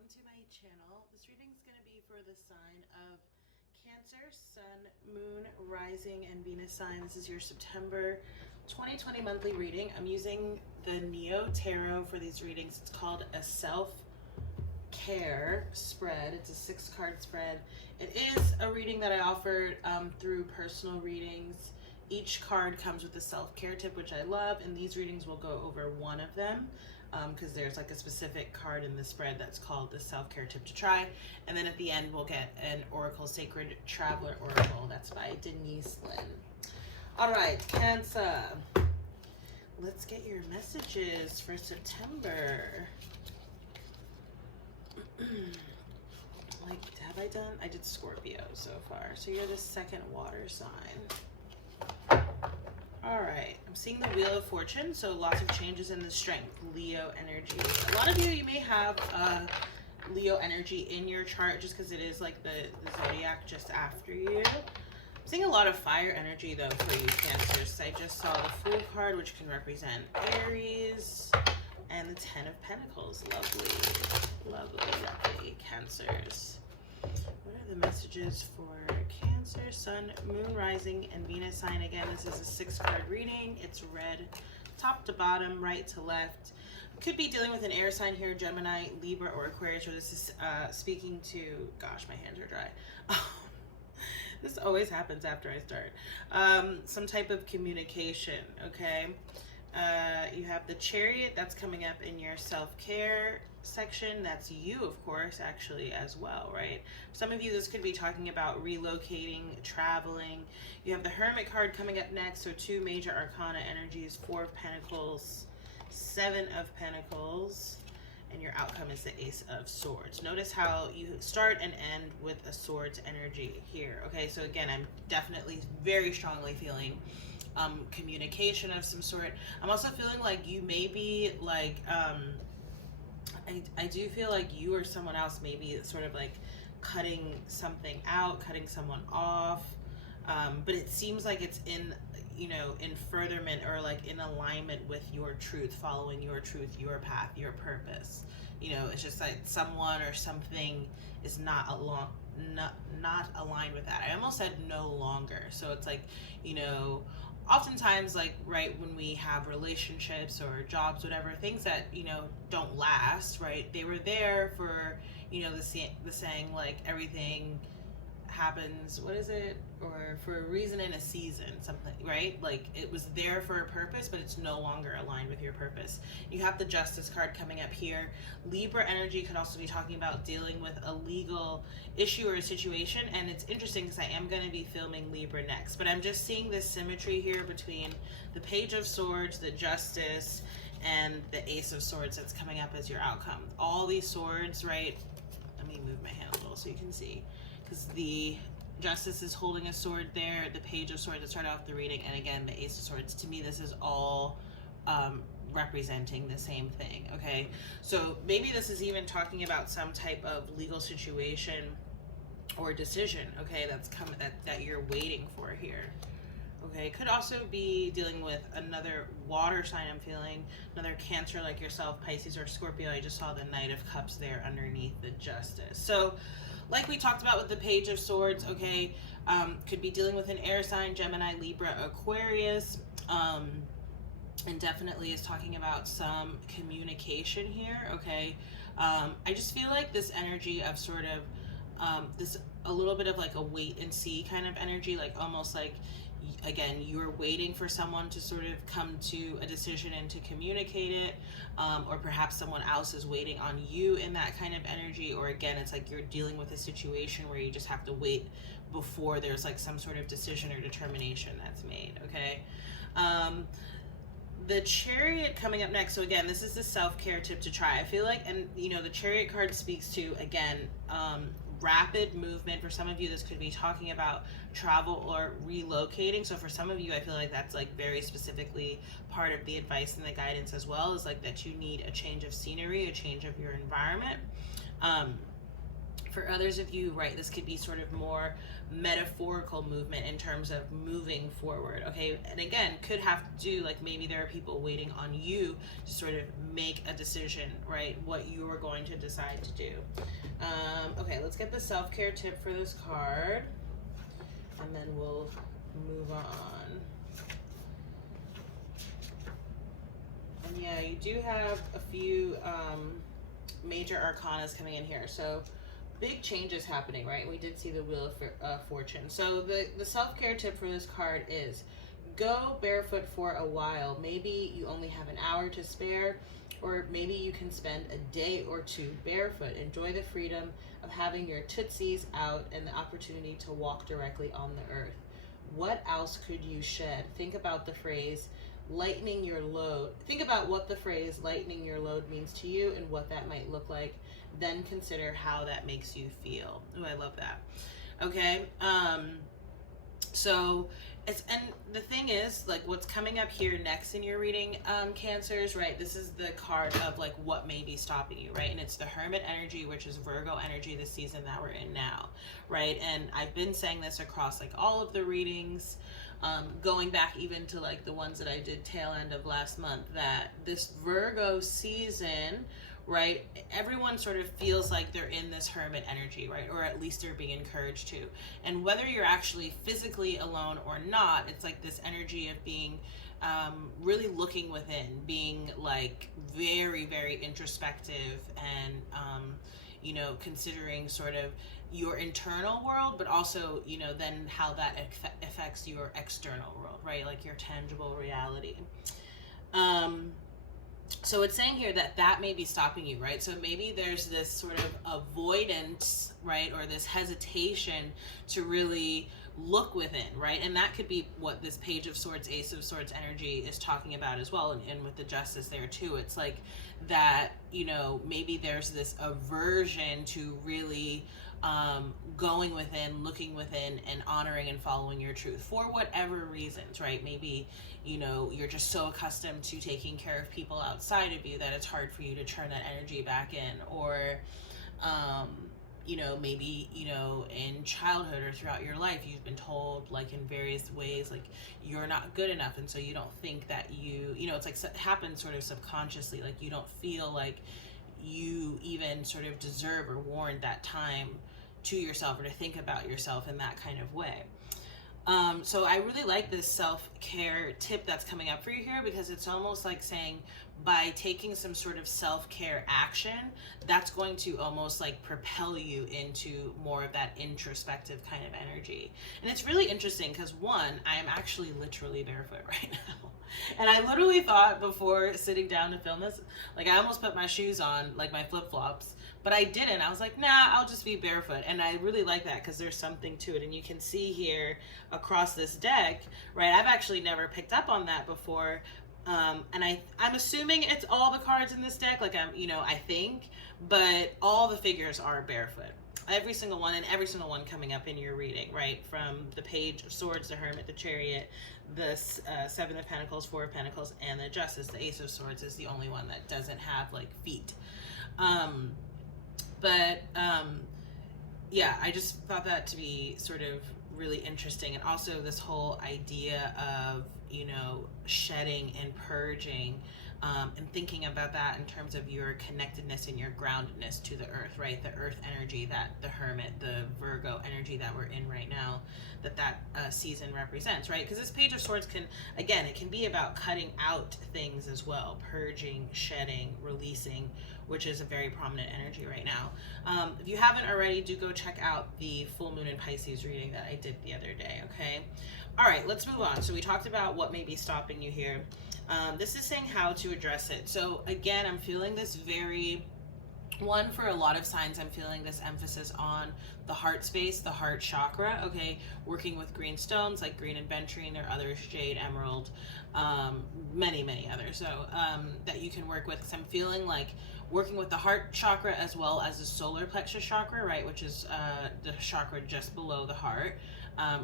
welcome to my channel. This reading is going to be for the sign of Cancer, Sun, Moon, Rising, and Venus sign. This is your September 2020 monthly reading. I'm using the Neo Tarot for these readings. It's called a self-care spread. It's a 6-card spread. It is a reading that I offered through personal readings. Each card comes with a self-care tip, which I love, and these readings will go over one of them because there's like a specific card in the spread that's called the self-care tip to try. And then at the end, we'll get an Oracle Sacred Traveler Oracle. That's by Denise Lynn. All right, Cancer. Let's get your messages for September. Have I done? I did Scorpio so far. So you're the second water sign. All right, I'm seeing the Wheel of Fortune, so lots of changes in the strength, Leo energy. A lot of you may have Leo energy in your chart just because it is like the zodiac just after you. I'm seeing a lot of fire energy though for you, Cancers. I just saw the Fool card, which can represent Aries, and the 10 of Pentacles. Lovely, lovely, lovely, Cancers. What are the messages for Cancer, Sun, Moon, Rising, and Venus sign? Again, this is a 6-card reading. It's read top to bottom, right to left. Could be dealing with an air sign here, Gemini, Libra, or Aquarius, or this is speaking to, gosh, my hands are dry. This always happens after I start. Some type of communication, okay? You have the Chariot that's coming up in your self-care section. That's you, of course, actually, as well, right? Some of you, this could be talking about relocating, traveling. You have the Hermit card coming up next, so 2 major arcana energies, 4 of Pentacles, 7 of Pentacles, and your outcome is the Ace of Swords. Notice how you start and end with a Swords energy here, okay? So again, I'm definitely very strongly feeling communication of some sort. I'm also feeling like you may be like, I do feel like you or someone else may be sort of like cutting something out, cutting someone off, but it seems like it's in, you know, in furtherment or like in alignment with your truth, following your truth, your path, your purpose. You know, it's just like someone or something is not aligned with that. I almost said no longer. So it's like, you know, oftentimes, like, right, when we have relationships or jobs, whatever, things that, you know, don't last, right, they were there for, you know, the saying, like, everything happens, what is it, or for a reason in a season, something, right? Like, it was there for a purpose, but it's no longer aligned with your purpose. You have the Justice card coming up here. Libra energy could also be talking about dealing with a legal issue or a situation, and it's interesting because I am going to be filming Libra next, but I'm just seeing this symmetry here between the Page of Swords, the Justice, and the Ace of Swords that's coming up as your outcome. All these swords, right? Let me move my hand a little so you can see, because the Justice is holding a sword there, the Page of Swords that started off the reading, and again, the Ace of Swords. To me, this is all representing the same thing, okay? So maybe this is even talking about some type of legal situation or decision, okay, that's coming, that you're waiting for here. Okay, could also be dealing with another water sign, I'm feeling, another Cancer like yourself, Pisces or Scorpio. I just saw the Knight of Cups there underneath the Justice. So, like we talked about with the Page of Swords, okay, could be dealing with an air sign, Gemini, Libra, Aquarius, and definitely is talking about some communication here, okay? I just feel like this energy of sort of, this a little bit of like a wait and see kind of energy, like almost like, again, you're waiting for someone to sort of come to a decision and to communicate it, or perhaps someone else is waiting on you in that kind of energy, or again, it's like you're dealing with a situation where you just have to wait before there's like some sort of decision or determination that's made, okay? The Chariot coming up next. So again, this is the self-care tip to try. I feel like, and you know, the Chariot card speaks to, again, rapid movement. For some of you, this could be talking about travel or relocating. So for some of you, I feel like that's like very specifically part of the advice and the guidance as well, is like that you need a change of scenery, a change of your environment. For others of you, right, this could be sort of more metaphorical movement in terms of moving forward, okay? And again, could have to do, like, maybe there are people waiting on you to sort of make a decision, right, what you are going to decide to do. Okay, let's get the self-care tip for this card, and then we'll move on. And yeah, you do have a few major arcanas coming in here, so big changes happening, right? We did see the Wheel of Fortune. So the self-care tip for this card is go barefoot for a while. Maybe you only have an hour to spare, or maybe you can spend a day or two barefoot. Enjoy the freedom of having your tootsies out and the opportunity to walk directly on the earth. What else could you shed? Think about the phrase lightening your load. Think about what the phrase lightening your load means to you and what that might look like. Then consider how that makes you feel. Oh, I love that. Okay. So it's, and the thing is, like, what's coming up here next in your reading, Cancers, right? This is the card of, like, what may be stopping you, right? And it's the Hermit energy, which is Virgo energy, the season that we're in now, right? And I've been saying this across, like, all of the readings, going back even to, like, the ones that I did tail end of last month, that this Virgo season, right, everyone sort of feels like they're in this hermit energy, right, or at least they're being encouraged to. And whether you're actually physically alone or not, it's like this energy of being really looking within, being like very, very introspective, and you know, considering sort of your internal world, but also, you know, then how that affects your external world, right, like your tangible reality. So it's saying here that that may be stopping you, right? So maybe there's this sort of avoidance, right? Or this hesitation to really look within, right? And that could be what this Page of Swords, Ace of Swords energy is talking about as well. And with the Justice there too, it's like that, you know, maybe there's this aversion to really going within, looking within, and honoring and following your truth for whatever reasons, right? Maybe, you know, you're just so accustomed to taking care of people outside of you that it's hard for you to turn that energy back in. Or you know, maybe, you know, in childhood or throughout your life, you've been told, like, in various ways, like, you're not good enough, and so you don't think that you know, it's like it happens sort of subconsciously, like you don't feel like you even sort of deserve or warrant that time to yourself, or to think about yourself in that kind of way. So I really like this self-care tip that's coming up for you here, because it's almost like saying, by taking some sort of self-care action, that's going to almost like propel you into more of that introspective kind of energy. And it's really interesting because, one, I am actually literally barefoot right now. And I literally thought before sitting down to film this, like, I almost put my shoes on, like my flip-flops, but I didn't. I was like, nah, I'll just be barefoot. And I really like that because there's something to it. And you can see here across this deck, right? I've actually never picked up on that before. And I'm assuming it's all the cards in this deck, like, you know, I think, but all the figures are barefoot. Every single one, and every single one coming up in your reading, right? From the Page of Swords, the Hermit, the Chariot, the Seven of Pentacles, Four of Pentacles, and the Justice. The Ace of Swords is the only one that doesn't have, like, feet. Yeah, I just thought that to be sort of really interesting. And also this whole idea of, you know, shedding and purging, and thinking about that in terms of your connectedness and your groundedness to the earth, right? The earth energy that the Hermit, the Virgo energy that we're in right now, that season represents, right? Because this Page of Swords can, again, it can be about cutting out things as well, purging, shedding, releasing, which is a very prominent energy right now. If you haven't already, do go check out the full moon in Pisces reading that I did the other day, okay? All right, let's move on. So we talked about what may be stopping you here. This is saying how to address it. So again, I'm feeling this very, one, for a lot of signs, I'm feeling this emphasis on the heart space, the heart chakra, okay? Working with green stones like green aventurine, there are others, jade, emerald, many, many others. So that you can work with, because I'm feeling like working with the heart chakra as well as the solar plexus chakra, right, which is the chakra just below the heart.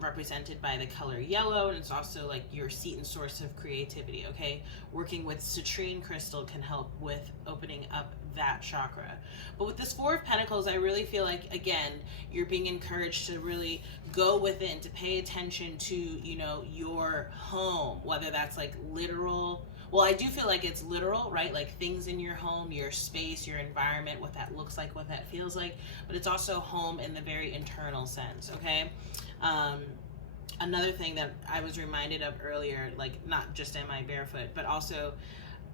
represented by the color yellow, and it's also like your seat and source of creativity. Okay, working with citrine crystal can help with opening up that chakra. But with this Four of Pentacles, I really feel like, again, you're being encouraged to really go within, to pay attention to, you know, your home, whether that's like literal. Well, I do feel like it's literal, right? Like things in your home, your space, your environment, what that looks like, what that feels like. But it's also home in the very internal sense, okay? Another thing that I was reminded of earlier, like not just am I barefoot, but also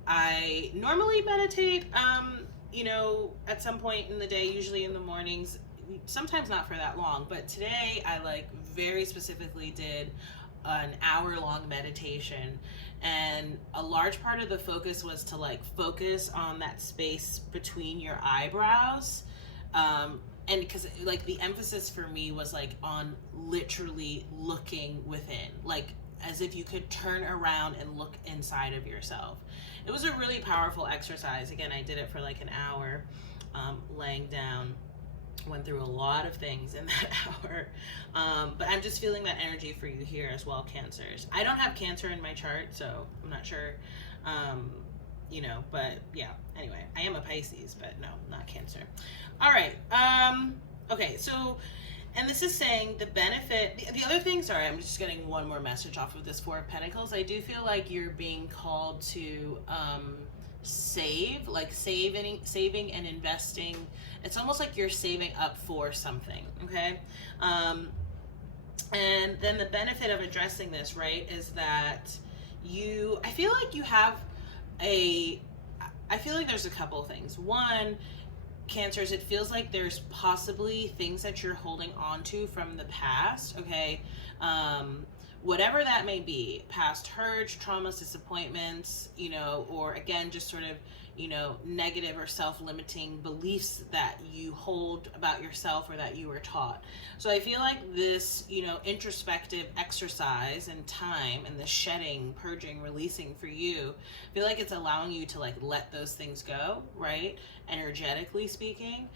I normally meditate, you know, at some point in the day, usually in the mornings, sometimes not for that long, but today I like very specifically did an hour-long meditation, and a large part of the focus was to like focus on that space between your eyebrows, and because like the emphasis for me was like on literally looking within, like as if you could turn around and look inside of yourself. It was a really powerful exercise. Again, I did it for like an hour, laying down. Went through a lot of things in that hour, but I'm just feeling that energy for you here as well, Cancers. I don't have Cancer in my chart, so I'm not sure, you know, but yeah, anyway, I am a Pisces, but no, not Cancer. All right, okay, so, and this is saying the benefit, the other thing, sorry, I'm just getting one more message off of this Four of Pentacles. I do feel like you're being called to save, like saving and investing. It's almost like you're saving up for something, okay? And then the benefit of addressing this, right, is that I feel like you have I feel like there's a couple of things. One, Cancers, it feels like there's possibly things that you're holding on to from the past, okay? Whatever that may be, past hurts, traumas, disappointments, you know, or again, just sort of, you know, negative or self-limiting beliefs that you hold about yourself or that you were taught. So I feel like this, you know, introspective exercise and time and the shedding, purging, releasing for you, I feel like it's allowing you to like let those things go, right? Energetically speaking.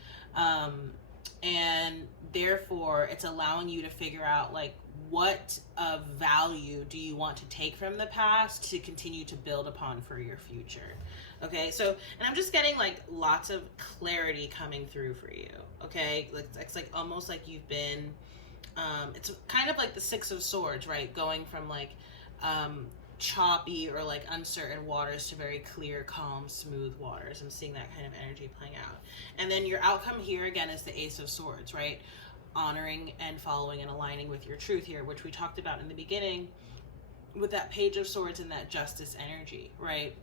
And therefore it's allowing you to figure out like what of value do you want to take from the past to continue to build upon for your future. Okay, so, and I'm just getting like lots of clarity coming through for you, okay? It's like almost like you've been, it's kind of like the Six of Swords, right? Going from like choppy or like uncertain waters to very clear, calm, smooth waters. I'm seeing that kind of energy playing out. And then your outcome here again is the Ace of Swords, right? Honoring and following and aligning with your truth here, which we talked about in the beginning with that Page of Swords and that justice energy, right?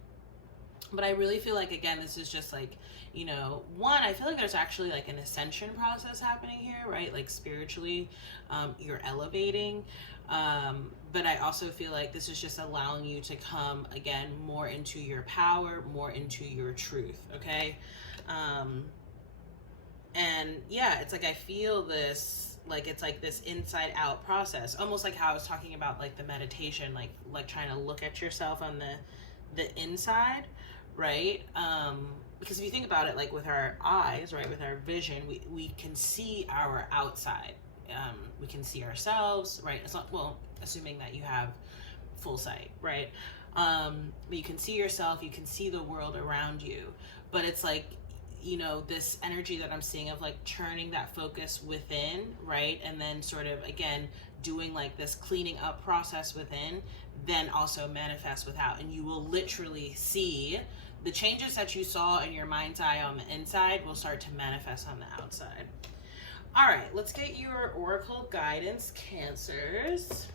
But I really feel like, again, this is just like, you know, one, I feel like there's actually like an ascension process happening here, right? Like spiritually, you're elevating. But I also feel like this is just allowing you to come, again, more into your power, more into your truth, okay? And yeah, it's like I feel this, like it's like this inside out process, almost like how I was talking about like the meditation, like trying to look at yourself on the inside, right? Because if you think about it, like with our eyes, right, with our vision, we can see our outside. We can see ourselves, right? It's not, well, assuming that you have full sight, right? But you can see yourself, you can see the world around you, but it's like, you know, this energy that I'm seeing of like turning that focus within, right? And then sort of, again, doing like this cleaning up process within, then also manifest without. And you will literally see the changes that you saw in your mind's eye on the inside will start to manifest on the outside. All right, let's get your oracle guidance, Cancers.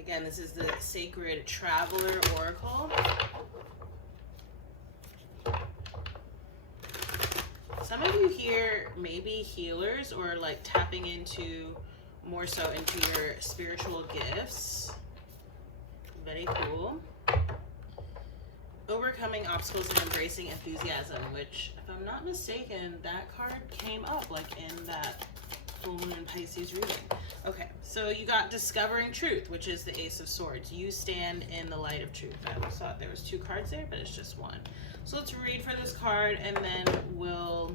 Again, this is the Sacred Traveler Oracle. Some of you here may be healers or like tapping into more so into your spiritual gifts. Very cool. Overcoming obstacles and embracing enthusiasm, which, if I'm not mistaken, that card came up like in that full moon in Pisces reading. Okay, so you got discovering truth, which is the Ace of Swords. You stand in the light of truth. I always thought there was two cards there, but it's just one. So let's read for this card, and then we'll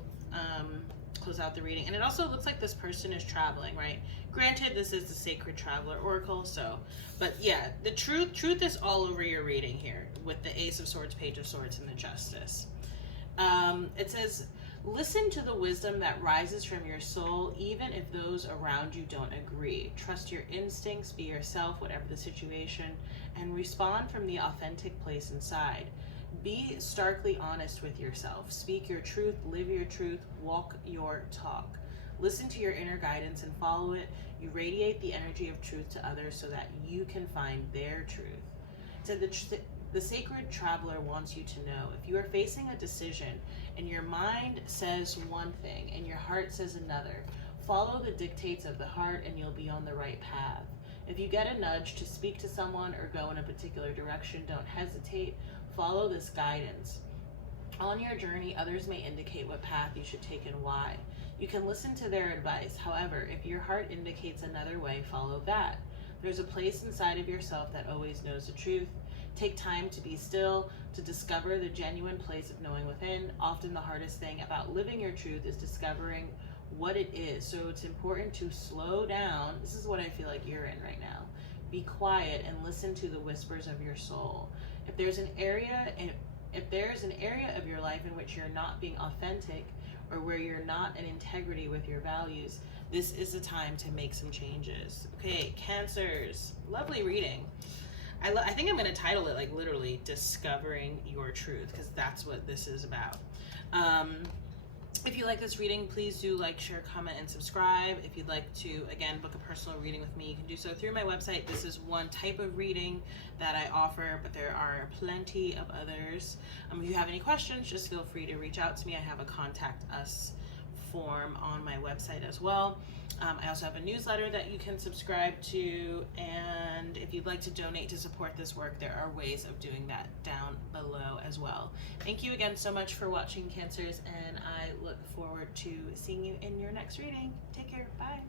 close out the reading. And it also looks like this person is traveling, right? Granted, this is the Sacred Traveler Oracle, so, but yeah, the truth is all over your reading here with the Ace of Swords, Page of Swords, and the Justice. It says, listen to the wisdom that rises from your soul, even if those around you don't agree. Trust your instincts, be yourself, whatever the situation, and respond from the authentic place inside. Be starkly honest with yourself. Speak your truth, live your truth, walk your talk. Listen to your inner guidance and follow it. You radiate the energy of truth to others so that you can find their truth. So the Sacred Traveler wants you to know, if you are facing a decision and your mind says one thing and your heart says another, follow the dictates of the heart and you'll be on the right path. If you get a nudge to speak to someone or go in a particular direction, don't hesitate. Follow this guidance. On your journey, others may indicate what path you should take and why. You can listen to their advice. However, if your heart indicates another way, follow that. There's a place inside of yourself that always knows the truth. Take time to be still, to discover the genuine place of knowing within. Often the hardest thing about living your truth is discovering what it is. So it's important to slow down. This is what I feel like you're in right now. Be quiet and listen to the whispers of your soul. If there's an area of your life in which you're not being authentic or where you're not in integrity with your values, this is the time to make some changes. Okay, Cancers, lovely reading. I think I'm going to title it like literally Discovering Your Truth, because that's what this is about. If you like this reading, please do like, share, comment, and subscribe. If you'd like to, again, book a personal reading with me, you can do so through my website. This is one type of reading that I offer, but there are plenty of others. If you have any questions, just feel free to reach out to me. I have a contact us form on my website as well. I also have a newsletter that you can subscribe to, and if you'd like to donate to support this work, there are ways of doing that down below as well. Thank you again so much for watching, Cancers, and I look forward to seeing you in your next reading. Take care. Bye.